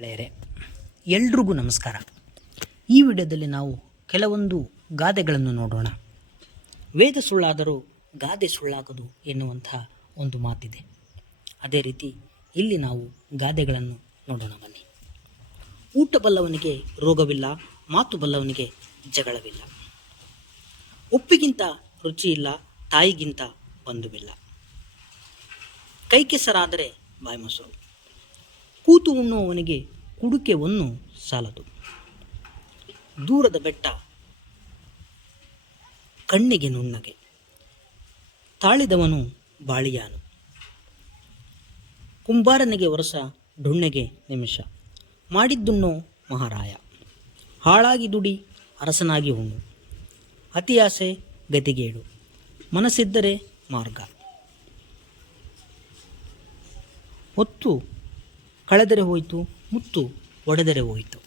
ಗೆಳೆಯರೆ, ಎಲ್ರಿಗೂ ನಮಸ್ಕಾರ. ಈ ವಿಡಿಯೋದಲ್ಲಿ ನಾವು ಕೆಲವೊಂದು ಗಾದೆಗಳನ್ನು ನೋಡೋಣ. ವೇದ ಸುಳ್ಳಾದರೂ ಗಾದೆ ಸುಳ್ಳಾಗದು ಎನ್ನುವಂತಹ ಒಂದು ಮಾತಿದೆ. ಅದೇ ರೀತಿ ಇಲ್ಲಿ ನಾವು ಗಾದೆಗಳನ್ನು ನೋಡೋಣ ಬನ್ನಿ. ಊಟ ಬಲ್ಲವನಿಗೆ ರೋಗವಿಲ್ಲ, ಮಾತು ಬಲ್ಲವನಿಗೆ ಜಗಳವಿಲ್ಲ. ಉಪ್ಪಿಗಿಂತ ರುಚಿ ಇಲ್ಲ, ತಾಯಿಗಿಂತ ಬಂಧುವಿಲ್ಲ. ಕೈ ಕೆಸರಾದರೆ ಬಾಯಿ ಮೊಸರು. ಕೂತು ಉಣ್ಣುವವನಿಗೆ ಕುಡುಕೆ ಸಾಲದು. ದೂರದ ಬೆಟ್ಟ ಕಣ್ಣಿಗೆ ನುಣ್ಣಗೆ. ತಾಳಿದವನು ಬಾಳಿಯಾನು. ಕುಂಬಾರನಿಗೆ ವರಸ ಡೊಣ್ಣೆಗೆ ನಿಮಿಷ. ಮಾಡಿದ್ದುಣ್ಣೋ ಮಹಾರಾಯ. ಹಾಳಾಗಿ ದುಡಿ ಅರಸನಾಗಿ ಉಣ್ಣು. ಅತಿಯಾಸೆ ಗತಿಗೇಡು. ಮನಸ್ಸಿದ್ದರೆ ಮಾರ್ಗ. ಹೊತ್ತು ಕಳೆದರೆ ಹೋಯಿತು ಮುತ್ತು ಒಡೆದರೆ ಹೋಯಿತು.